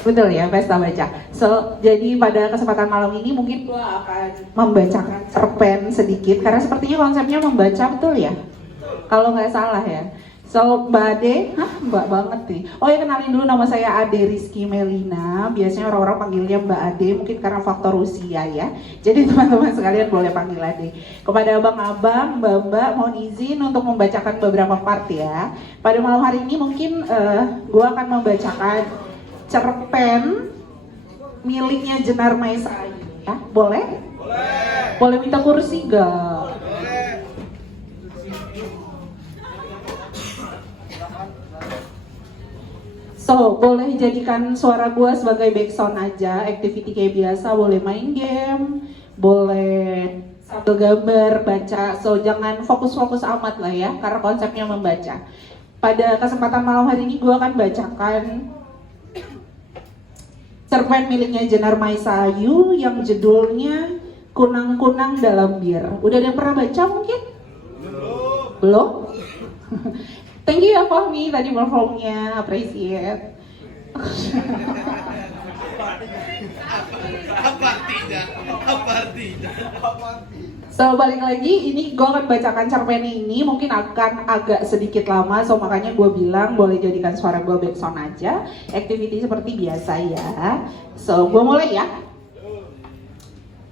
Betul ya, pesta baca. So, jadi pada kesempatan malam ini mungkin gue akan membacakan cerpen sedikit karena sepertinya konsepnya membaca, betul ya? Kalau nggak salah ya. So, Mbak Ade, Mbak banget nih. Oh ya, kenalin dulu, nama saya Ade Rizky Melina. Biasanya orang-orang panggilnya Mbak Ade, mungkin karena faktor usia ya. Jadi teman-teman sekalian boleh panggil Ade. Kepada abang-abang, mbak-mbak, mohon izin untuk membacakan beberapa part ya. Pada malam hari ini mungkin gue akan membacakan cerpen miliknya Jenar Maesa ya, boleh? Boleh minta kursi gak? So, boleh jadikan suara gua sebagai background aja, activity kayak biasa, boleh main game, boleh sambil gambar, baca, so jangan fokus-fokus amat lah ya, karena konsepnya membaca. Pada kesempatan malam hari ini gua akan bacakan cerpen miliknya Jenar Maesa yang judulnya Kunang-Kunang Dalam Bir. Udah ada yang pernah baca mungkin? Belum? Thank you ya Fahmi tadi performnya, appreciate. Apa artinya? So balik lagi, ini gue akan bacakan cerpen ini, mungkin akan agak sedikit lama, so makanya gue bilang boleh jadikan suara gue backsound aja, activity seperti biasa ya. So gue mulai ya.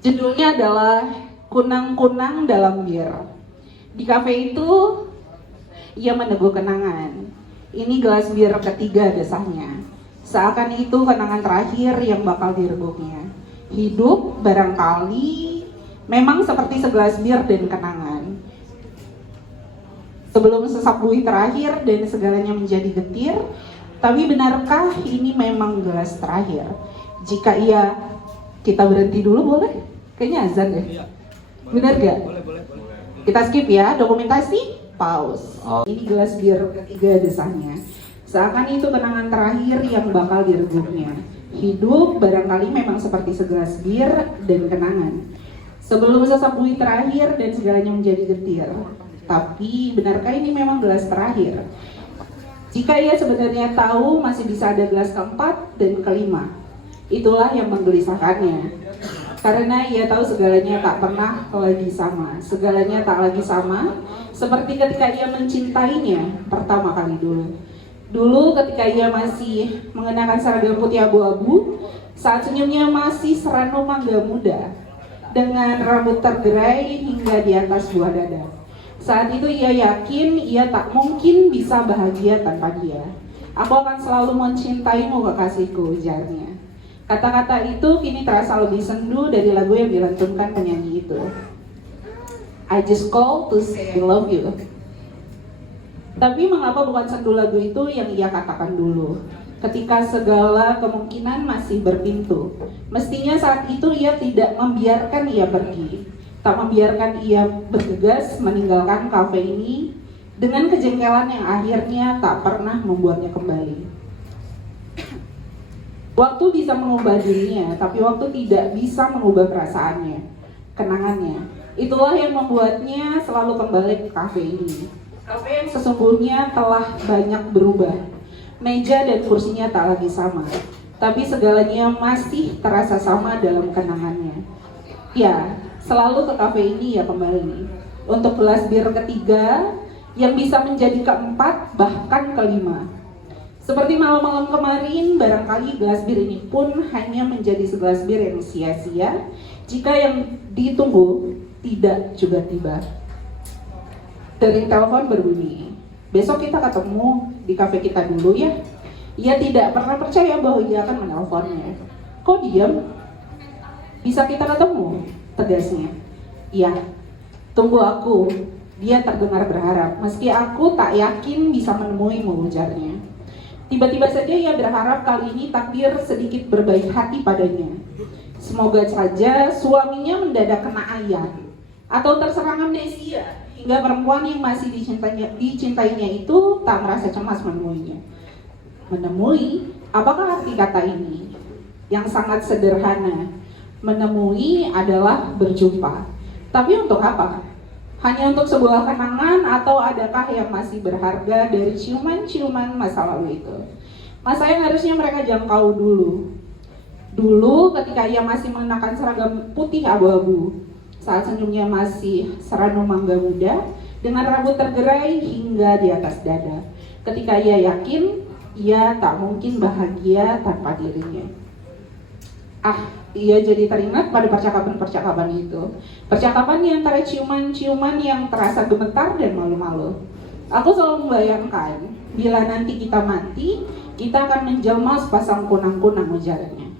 Judulnya adalah Kunang-Kunang Dalam Bir. Di kafe itu ia meneguh kenangan. Ini gelas bir ketiga desahnya. Seakan itu kenangan terakhir yang bakal direbuknya. Hidup barangkali memang seperti segelas bir dan kenangan. Sebelum sesak buih terakhir dan segalanya menjadi getir, tapi benarkah ini memang gelas terakhir? Jika iya, kita berhenti dulu boleh? Kayaknya azan deh. Benar gak? Boleh. Kita skip ya, dokumentasi, pause. Ini gelas bir ketiga desahnya. Seakan itu kenangan terakhir yang bakal direbuknya. Hidup barangkali memang seperti segelas bir dan kenangan. Sebelum sesak buih terakhir dan segalanya menjadi getir. Tapi benarkah ini memang gelas terakhir? Jika ia sebenarnya tahu masih bisa ada gelas keempat dan kelima. Itulah yang menggelisahkannya. Karena ia tahu segalanya tak pernah lagi sama. Segalanya tak lagi sama. Seperti ketika ia mencintainya pertama kali dulu. Dulu ketika ia masih mengenakan seragam putih abu-abu. Saat senyumnya masih serano mangga muda. Dengan rambut tergerai hingga di atas buah dada. Saat itu ia yakin ia tak mungkin bisa bahagia tanpa dia. Aku akan selalu mencintaimu kekasihku, ujarnya. Kata-kata itu kini terasa lebih sendu dari lagu yang dilantunkan penyanyi itu. I just call to say I love you. Tapi mengapa bukan sendu lagu itu yang ia katakan dulu? Ketika segala kemungkinan masih berpintu. Mestinya saat itu ia tidak membiarkan ia pergi. Tak membiarkan ia bergegas meninggalkan kafe ini dengan kejengkelan yang akhirnya tak pernah membuatnya kembali. Waktu bisa mengubah dirinya, tapi waktu tidak bisa mengubah perasaannya, kenangannya. Itulah yang membuatnya selalu kembali ke kafe ini. Kafe yang sesungguhnya telah banyak berubah. Meja dan kursinya tak lagi sama, tapi segalanya masih terasa sama dalam kenangannya. Ya, selalu ke kafe ini ya kembali. Untuk gelas bir ketiga yang bisa menjadi keempat bahkan kelima. Seperti malam-malam kemarin, barangkali gelas bir ini pun hanya menjadi segelas bir yang sia-sia jika yang ditunggu tidak juga tiba. Dering telepon berbunyi. Besok kita ketemu di kafe kita dulu ya. Ia tidak pernah percaya bahwa ia akan menelponnya. Kok diam? Bisa kita ketemu? Tegasnya. Iya, tunggu aku. Dia terdengar berharap. Meski aku tak yakin bisa menemuimu, ujarnya. Tiba-tiba saja ia berharap kali ini takdir sedikit berbaik hati padanya. Semoga saja suaminya mendadak kena ayat atau terserang amnesia hingga perempuan yang masih dicintainya itu tak merasa cemas menemuinya. Menemui, apakah arti kata ini? Yang sangat sederhana. Menemui adalah berjumpa. Tapi untuk apa? Hanya untuk sebuah kenangan atau adakah yang masih berharga dari ciuman-ciuman masa lalu itu? Masa yang harusnya mereka jangkau dulu. Dulu ketika ia masih mengenakan seragam putih abu-abu, saat senyumnya masih seranu mangga muda, dengan rambut tergerai hingga di atas dada. Ketika ia yakin, ia tak mungkin bahagia tanpa dirinya. Ia jadi teringat pada percakapan-percakapan itu. Percakapan di antara ciuman-ciuman yang terasa gemetar dan malu-malu. Aku selalu membayangkan, bila nanti kita mati, kita akan menjelma sepasang kunang-kunang, ujarnya.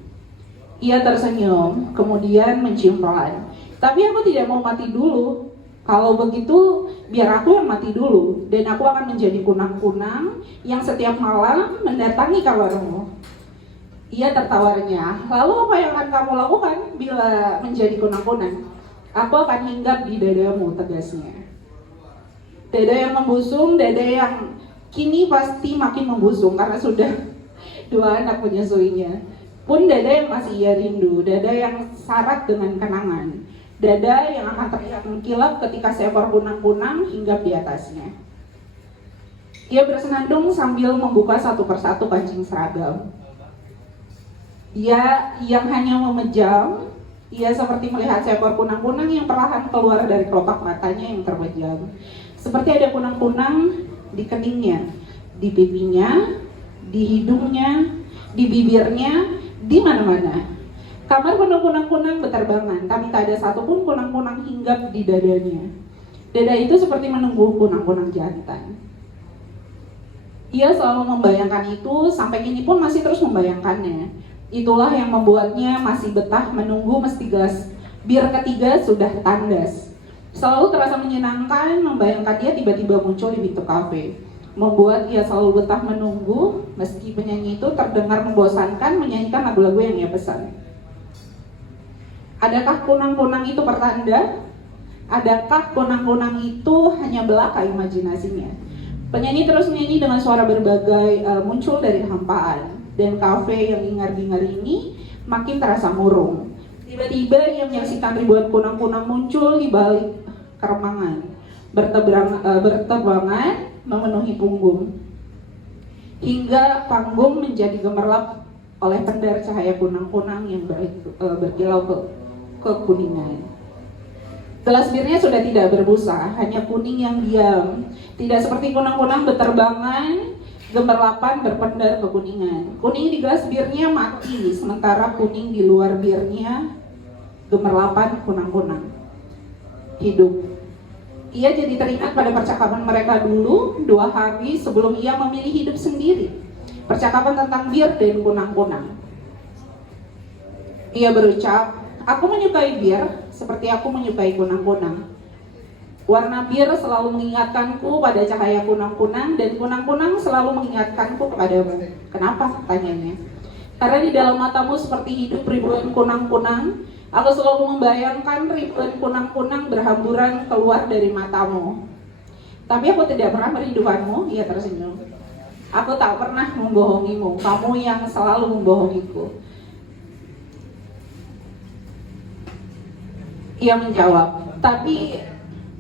Ia tersenyum, kemudian mencium pelan. Tapi aku tidak mau mati dulu. Kalau begitu, biar aku yang mati dulu. Dan aku akan menjadi kunang-kunang yang setiap malam mendatangi kamarmu. Ia tertawarnya. Lalu apa yang akan kamu lakukan bila menjadi kunang-kunang? Aku akan hinggap di dadamu, tegasnya. Dada yang membusung, dada yang kini pasti makin membusung karena sudah 2 anak menyusuinya. Pun dada yang masih ia rindu, dada yang syarat dengan kenangan, dada yang akan terlihat mengkilap ketika seekor kunang-kunang hinggap di atasnya. Ia bersenandung sambil membuka satu persatu kancing seragam. Dia yang hanya memejam, ia seperti melihat seekor kunang-kunang yang perlahan keluar dari kelopak matanya yang terpejam. Seperti ada kunang-kunang di keningnya, di pipinya, di hidungnya, di bibirnya, di mana-mana. Kamar penuh kunang-kunang beterbangan, tapi tak ada satupun kunang-kunang hinggap di dadanya. Dada itu seperti menunggu kunang-kunang jantan. Ia selalu membayangkan itu, sampai kini pun masih terus membayangkannya. Itulah yang membuatnya masih betah menunggu meski gelas bir ketiga sudah tandas. Selalu terasa menyenangkan membayangkan dia tiba-tiba muncul di pintu kafe. Membuat ia selalu betah menunggu meski penyanyi itu terdengar membosankan menyanyikan lagu-lagu yang ia pesan. Adakah kunang-kunang itu pertanda? Adakah kunang-kunang itu hanya belaka imajinasinya? Penyanyi terus menyanyi dengan suara berbagai muncul dari hampaan, dan kafe yang hingar-bingar ini makin terasa murung. Tiba-tiba ia menyaksikan ribuan kunang-kunang muncul di balik keremangan, berterbangan memenuhi punggung, hingga panggung menjadi gemerlap oleh pendar cahaya kunang-kunang yang berkilau kekuningan. Gelas birnya sudah tidak berbusa, hanya kuning yang diam. Tidak seperti kunang-kunang beterbangan, gemerlapan berpendar kekuningan. Kuning di gelas birnya mati, sementara kuning di luar birnya gemerlapan kunang-kunang hidup. Ia jadi teringat pada percakapan mereka dulu 2 hari sebelum ia memilih hidup sendiri. Percakapan tentang bir dan kunang-kunang. Ia berucap, aku menyukai bir seperti aku menyukai kunang-kunang. Warna bir selalu mengingatkanku pada cahaya kunang-kunang, dan kunang-kunang selalu mengingatkanku kepadamu. Kenapa? Tanyanya. Karena di dalam matamu seperti hidup ribuan kunang-kunang. Aku selalu membayangkan ribuan kunang-kunang berhamburan keluar dari matamu. Tapi aku tidak pernah merindukanmu, ia tersenyum. Aku tak pernah membohongimu, kamu yang selalu membohongiku. Ia menjawab, tapi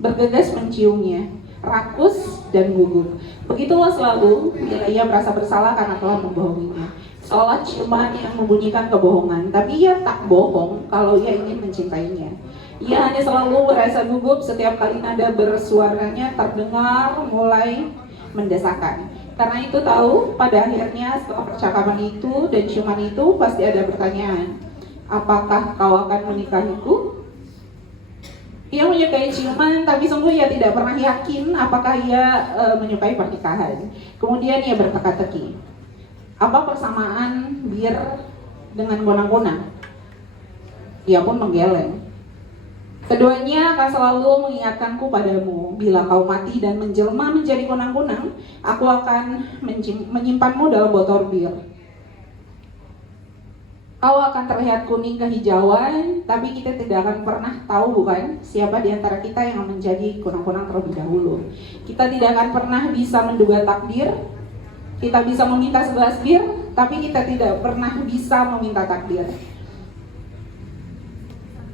bergegas menciumnya, rakus dan gugup. Begitulah selalu bila ia merasa bersalah karena telah membohonginya. Seolah ciuman yang membunyikan kebohongan, tapi ia tak bohong kalau ia ingin mencintainya. Ia hanya selalu merasa gugup setiap kali nada bersuaranya terdengar mulai mendesakan. Karena itu tahu, pada akhirnya setelah percakapan itu dan ciuman itu pasti ada pertanyaan. Apakah kau akan menikahiku? Ia menyukai ciuman, tapi sungguh ia tidak pernah yakin apakah ia menyukai pernikahan. Kemudian ia berteka-teki. Apa persamaan bir dengan kunang-kunang? Ia pun menggeleng. Keduanya akan selalu mengingatkanku padamu. Bila kau mati dan menjelma menjadi kunang-kunang, aku akan menyimpanmu dalam botol bir. Kau akan terlihat kuning kehijauan, tapi kita tidak akan pernah tahu, bukan, siapa di antara kita yang menjadi kunang-kunang terlebih dahulu. Kita tidak akan pernah bisa menduga takdir. Kita bisa meminta segelas bir, tapi kita tidak pernah bisa meminta takdir.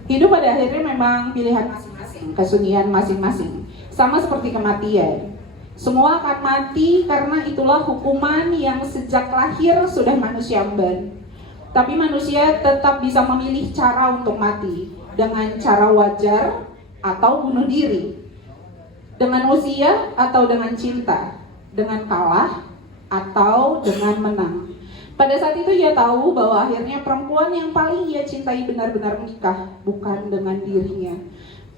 Hidup pada akhirnya memang pilihan masing-masing, kesunyian masing-masing. Sama seperti kematian. Semua akan mati karena itulah hukuman yang sejak lahir sudah manusia emban. Tapi manusia tetap bisa memilih cara untuk mati, dengan cara wajar atau bunuh diri, dengan usia atau dengan cinta, dengan kalah atau dengan menang. Pada saat itu ia tahu bahwa akhirnya perempuan yang paling ia cintai benar-benar menikah, bukan dengan dirinya.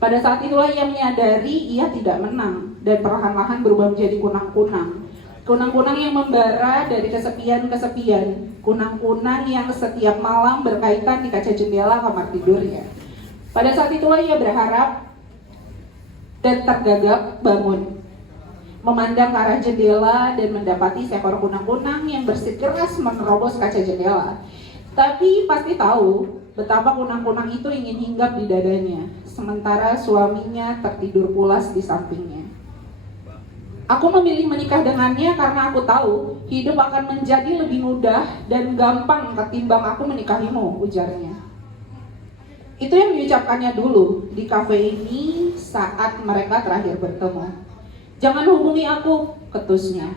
Pada saat itulah ia menyadari ia tidak menang dan perlahan-lahan berubah menjadi kunang-kunang. Kunang-kunang yang membara dari kesepian-kesepian. Kunang-kunang yang setiap malam berkaitan di kaca jendela kamar tidurnya. Pada saat itulah ia berharap dan tergagap bangun, memandang ke arah jendela dan mendapati seekor kunang-kunang yang bersikeras menerobos kaca jendela. Tapi pasti tahu betapa kunang-kunang itu ingin hinggap di dadanya, sementara suaminya tertidur pulas di sampingnya. Aku memilih menikah dengannya karena aku tahu hidup akan menjadi lebih mudah dan gampang ketimbang aku menikahimu, ujarnya. Itu yang diucapkannya dulu di kafe ini saat mereka terakhir bertemu. Jangan hubungi aku, ketusnya.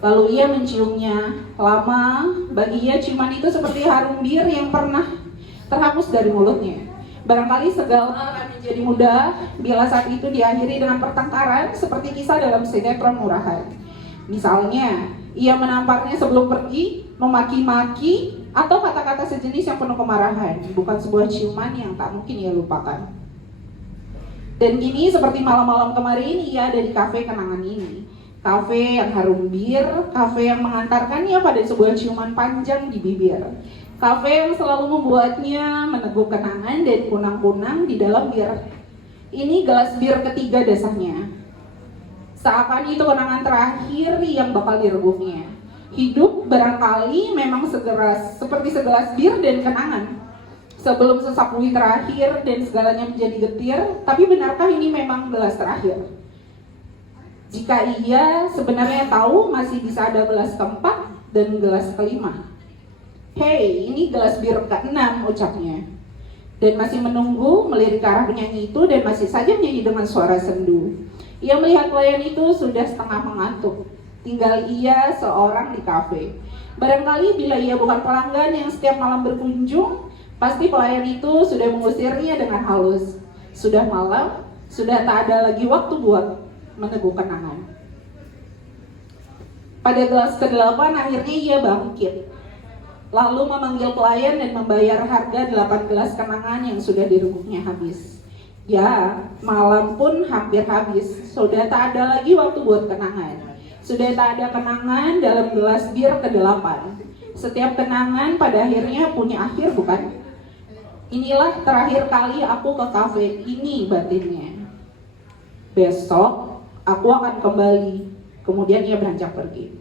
Lalu ia menciumnya lama. Bagi ia ciuman itu seperti harum bir yang pernah terhapus dari mulutnya. Barangkali segala akan menjadi mudah bila saat itu diakhiri dengan pertengkaran seperti kisah dalam sinetron murahan. Misalnya, ia menamparnya sebelum pergi, memaki-maki, atau kata-kata sejenis yang penuh kemarahan, bukan sebuah ciuman yang tak mungkin ia lupakan. Dan kini seperti malam-malam kemarin ia ada di kafe kenangan ini. Kafe yang harum bir, kafe yang mengantarkannya pada sebuah ciuman panjang di bibir. Kafe yang selalu membuatnya meneguk kenangan dan kunang-kunang di dalam bir. Ini gelas bir ketiga desahnya. Seakan itu kenangan terakhir yang bakal direbuknya. Hidup barangkali memang seperti segelas bir dan kenangan. Sebelum sesak buih terakhir dan segalanya menjadi getir, tapi benarkah ini memang gelas terakhir? Jika iya, sebenarnya tahu masih bisa ada gelas keempat dan gelas kelima. Hei, ini gelas bir ke-6, ucapnya. Dan masih menunggu, melirik ke arah penyanyi itu dan masih saja menyanyi dengan suara sendu. Ia melihat pelayan itu sudah setengah mengantuk. Tinggal ia seorang di kafe. Barangkali bila ia bukan pelanggan yang setiap malam berkunjung, pasti pelayan itu sudah mengusirnya dengan halus. Sudah malam, sudah tak ada lagi waktu buat meneguk kenangan. Pada gelas ke-8 akhirnya ia bangkit, lalu memanggil pelayan dan membayar harga 8 gelas kenangan yang sudah direbuknya habis. Ya, malam pun hampir habis. Sudah tak ada lagi waktu buat kenangan. Sudah tak ada kenangan dalam gelas bir ke-8. Setiap kenangan pada akhirnya punya akhir, bukan? Inilah terakhir kali aku ke kafe ini, batinnya. Besok aku akan kembali. Kemudian ia beranjak pergi.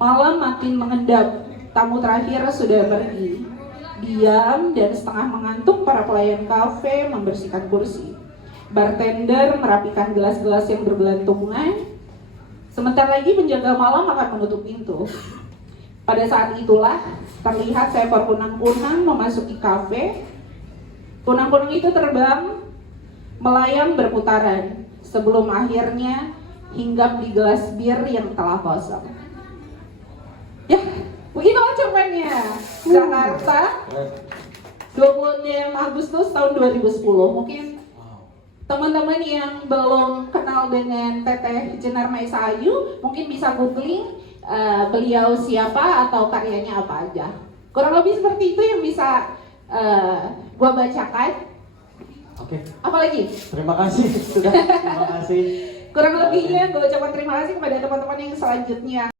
Malam makin mengendap. Tamu terakhir sudah pergi. Diam dan setengah mengantuk para pelayan kafe membersihkan kursi. Bartender merapikan gelas-gelas yang bergelantungan. Sebentar lagi penjaga malam akan menutup pintu. Pada saat itulah terlihat seekor kunang-kunang memasuki kafe. Kunang-kunang itu terbang, melayang berputaran sebelum akhirnya hinggap di gelas bir yang telah kosong. Ya, begitulah cerpennya. Jakarta, 26 Agustus tahun 2010. Mungkin teman-teman yang belum kenal dengan Teteh Jenar Maisa Ayu mungkin bisa googling beliau siapa atau karyanya apa aja. Kurang lebih seperti itu yang bisa gua bacakan. Oke. Apalagi? Terima kasih sudah. Terima kasih. Kurang lebihnya gue ucapkan terima kasih kepada teman-teman yang selanjutnya.